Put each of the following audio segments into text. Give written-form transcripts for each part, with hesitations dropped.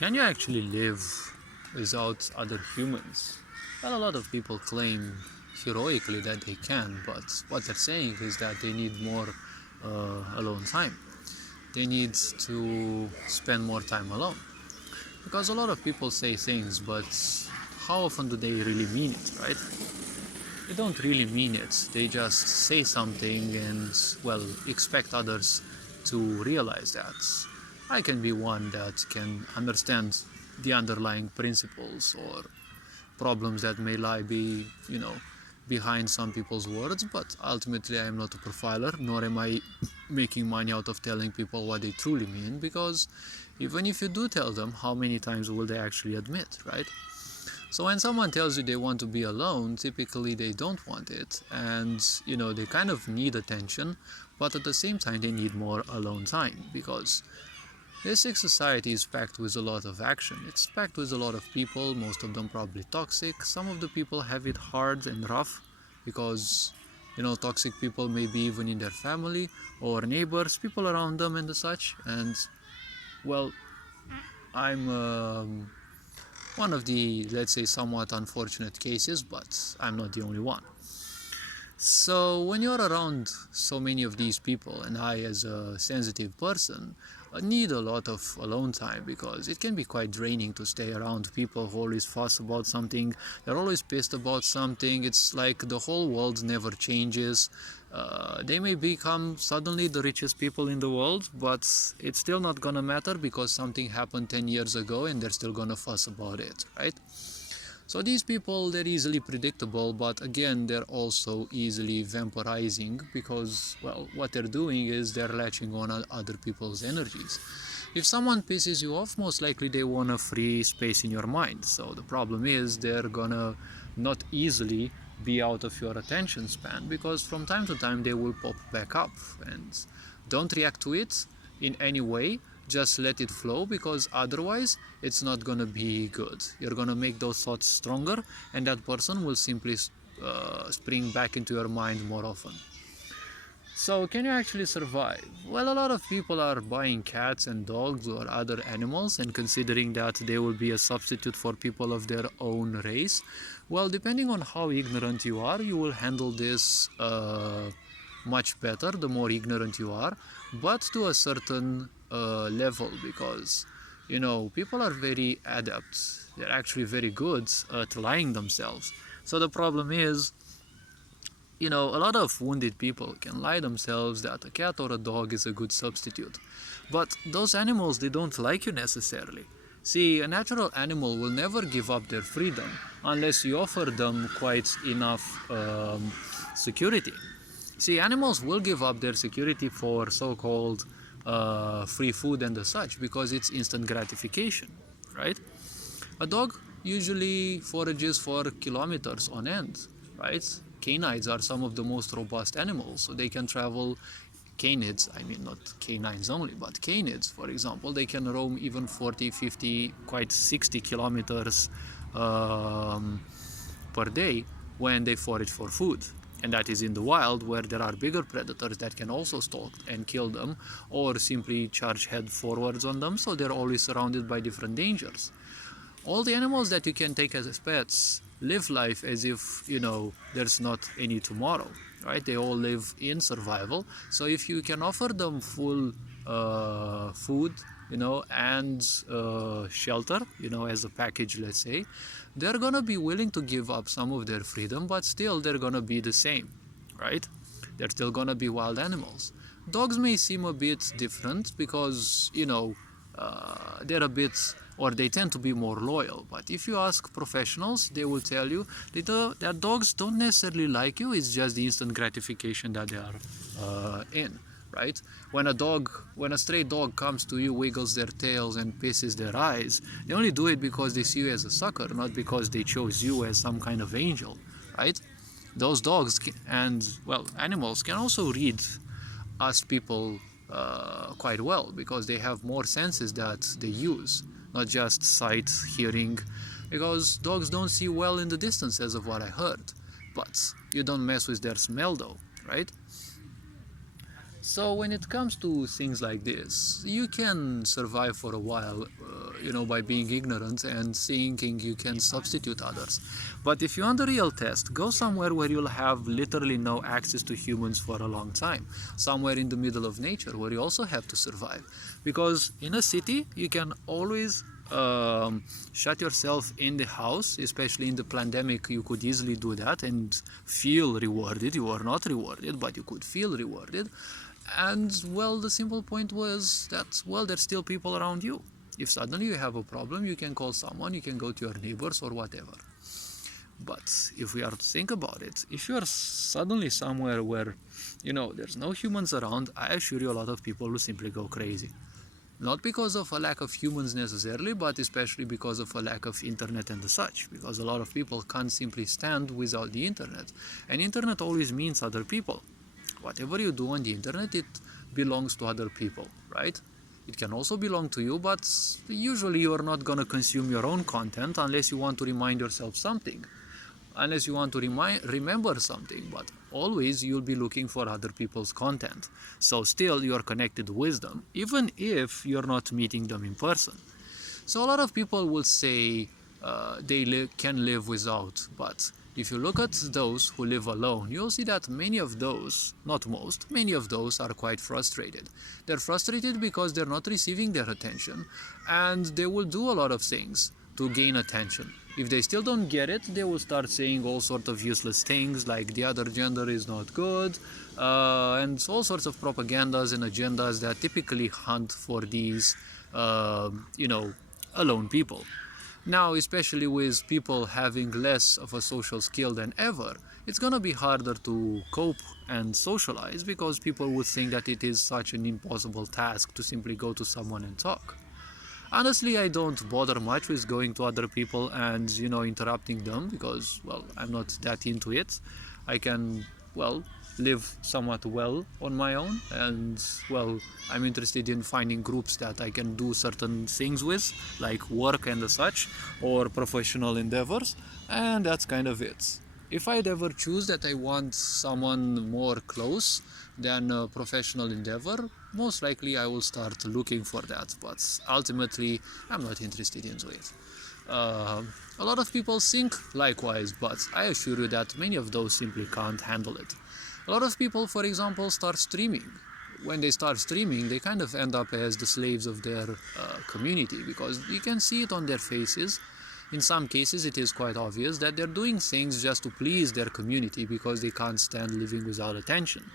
Can you actually live without other humans? Well, a lot of people claim heroically that they can, but what they're saying is that they need more alone time. They need to spend more time alone. Because a lot of people say things, but how often do they really mean it, right? They don't really mean it. They just say something and, well, expect others to realize that. I can be one that can understand the underlying principles or problems that may lie behind some people's words, but ultimately I am not a profiler, nor am I making money out of telling people what they truly mean, because even if you do tell them, how many times will they actually admit, right? So when someone tells you they want to be alone, typically they don't want it, and they kind of need attention, but at the same time they need more alone time, because this society is packed with a lot of action. It's packed with a lot of people, most of them probably toxic. Some of the people have it hard and rough because toxic people may be even in their family or neighbors, people around them and such. And well, I'm one of the, let's say, somewhat unfortunate cases, but I'm not the only one. So when you're around so many of these people, and I as a sensitive person need a lot of alone time, because it can be quite draining to stay around people who always fuss about something. They're always pissed about something. It's like the whole world never changes. They may become suddenly the richest people in the world, but it's still not gonna matter because something happened 10 years ago and they're still gonna fuss about it, right? So these people, they're easily predictable, but again, they're also easily vampirizing, because, well, what they're doing is they're latching on other people's energies. If someone pisses you off, most likely they want a free space in your mind. So the problem is they're gonna not easily be out of your attention span, because from time to time they will pop back up. And don't react to it in any way. Just let it flow, because otherwise it's not gonna be good. You're gonna make those thoughts stronger, and that person will simply spring back into your mind more often. So can you actually survive? Well, a lot of people are buying cats and dogs or other animals and considering that they will be a substitute for people of their own race. Well, depending on how ignorant you are, you will handle this much better the more ignorant you are, but to a certain level, because people are very adept. They're actually very good at lying themselves. So the problem is, a lot of wounded people can lie themselves that a cat or a dog is a good substitute, but those animals, they don't like you necessarily. See, a natural animal will never give up their freedom unless you offer them quite enough security. See, animals will give up their security for so-called free food and such, because it's instant gratification, right? A dog usually forages for kilometers on end, right? Canids are some of the most robust animals, so they can travel. Canids, I mean not canines only, but canids, for example, they can roam even 40, 50, quite 60 kilometers per day when they forage for food. And that is in the wild, where there are bigger predators that can also stalk and kill them, or simply charge head forwards on them, so they're always surrounded by different dangers. All the animals that you can take as pets live life as if, there's not any tomorrow, right? They all live in survival. So if you can offer them full food, and shelter, as a package, let's say, they're gonna be willing to give up some of their freedom, but still they're gonna be the same, right? They're still gonna be wild animals. Dogs may seem a bit different because, they're a bit, or they tend to be more loyal. But if you ask professionals, they will tell you that dogs don't necessarily like you. It's just the instant gratification that they are in, right? When a stray dog comes to you, wiggles their tails and pisses their eyes, they only do it because they see you as a sucker, not because they chose you as some kind of angel, right? Those dogs and, well, animals can also read us people quite well, because they have more senses that they use, not just sight, hearing, because dogs don't see well in the distance, as of what I heard, but you don't mess with their smell though, right? So when it comes to things like this, you can survive for a while, by being ignorant and thinking you can substitute others. But if you want a real test, go somewhere where you'll have literally no access to humans for a long time. Somewhere in the middle of nature where you also have to survive. Because in a city, you can always shut yourself in the house, especially in the pandemic. You could easily do that and feel rewarded. You are not rewarded, but you could feel rewarded. And well, the simple point was that, well, there's still people around you. If suddenly you have a problem, you can call someone, you can go to your neighbors or whatever. But if we are to think about it, if you are suddenly somewhere where there's no humans around, I assure you a lot of people will simply go crazy. Not because of a lack of humans necessarily, but especially because of a lack of internet and such. Because a lot of people can't simply stand without the internet. And internet always means other people. Whatever you do on the internet, it belongs to other people, right? It can also belong to you, but usually you are not going to consume your own content unless you want to remind yourself something. Unless you want to remember something, but always you'll be looking for other people's content. So still you are connected with them, even if you're not meeting them in person. So a lot of people will say they can live without, but if you look at those who live alone, you'll see that many of those, not most, many of those are quite frustrated. They're frustrated because they're not receiving their attention, and they will do a lot of things to gain attention. If they still don't get it, they will start saying all sorts of useless things like the other gender is not good, and all sorts of propagandas and agendas that typically hunt for these, alone people. Now, especially with people having less of a social skill than ever, it's gonna be harder to cope and socialize because people would think that it is such an impossible task to simply go to someone and talk. Honestly, I don't bother much with going to other people and, interrupting them because, well, I'm not that into it. I can, well, live somewhat well on my own, and, well, I'm interested in finding groups that I can do certain things with, like work and such, or professional endeavors, and that's kind of it. If I'd ever choose that I want someone more close than a professional endeavor, most likely I will start looking for that, but ultimately I'm not interested into it. A lot of people think likewise, but I assure you that many of those simply can't handle it. A lot of people, for example, start streaming. When they start streaming, they kind of end up as the slaves of their community because you can see it on their faces. In some cases, it is quite obvious that they're doing things just to please their community because they can't stand living without attention.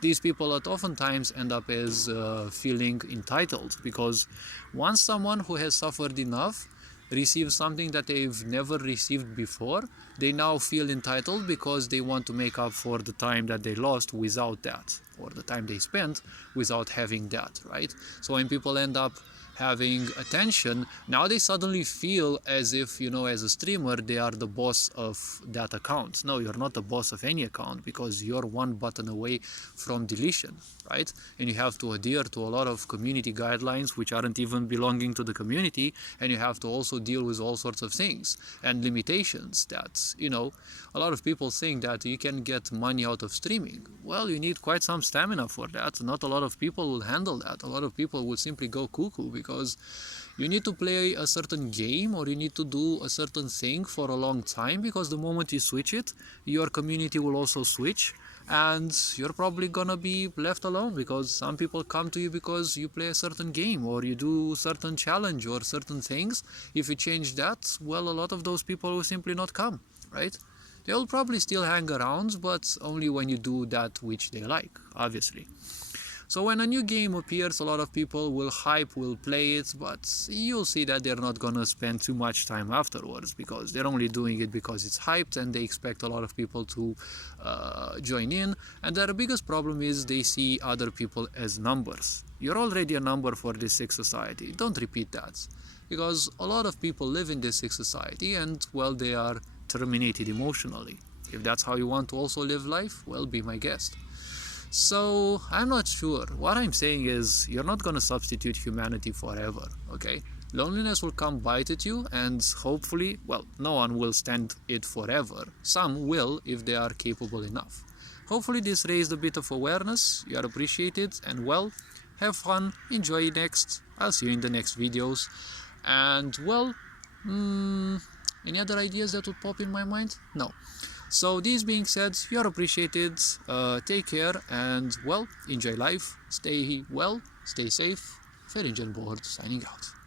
These people oftentimes end up as feeling entitled because once someone who has suffered enough receives something that they've never received before, they now feel entitled because they want to make up for the time that they lost without that, or the time they spent without having that, right? So when people end up having attention, now they suddenly feel as if, as a streamer, they are the boss of that account. No, you're not the boss of any account because you're one button away from deletion, right? And you have to adhere to a lot of community guidelines which aren't even belonging to the community, and you have to also deal with all sorts of things and limitations that, a lot of people think that you can get money out of streaming. Well, you need quite some stamina for that. Not a lot of people will handle that. A lot of people will simply go cuckoo because you need to play a certain game or you need to do a certain thing for a long time, because the moment you switch it, your community will also switch and you're probably gonna be left alone because some people come to you because you play a certain game or you do certain challenge or certain things. If you change that, well, a lot of those people will simply not come, right? They'll probably still hang around, but only when you do that which they like, obviously. So when a new game appears, a lot of people will play it, but you'll see that they're not gonna spend too much time afterwards because they're only doing it because it's hyped and they expect a lot of people to join in. And their biggest problem is they see other people as numbers. You're already a number for this sick society. Don't repeat that, because a lot of people live in this sick society and, well, they are terminated emotionally. If that's how you want to also live life, well, be my guest. So I'm not sure. What I'm saying is you're not going to substitute humanity forever, okay? Loneliness will come bite at you, and hopefully, well, no one will stand it forever. Some will if they are capable enough. Hopefully this raised a bit of awareness. You are appreciated, and well, have fun, enjoy next. I'll see you in the next videos. And well, any other ideas that would pop in my mind? No. So this being said, you are appreciated, take care, and well, enjoy life, stay well, stay safe. Ferinjan Board signing out.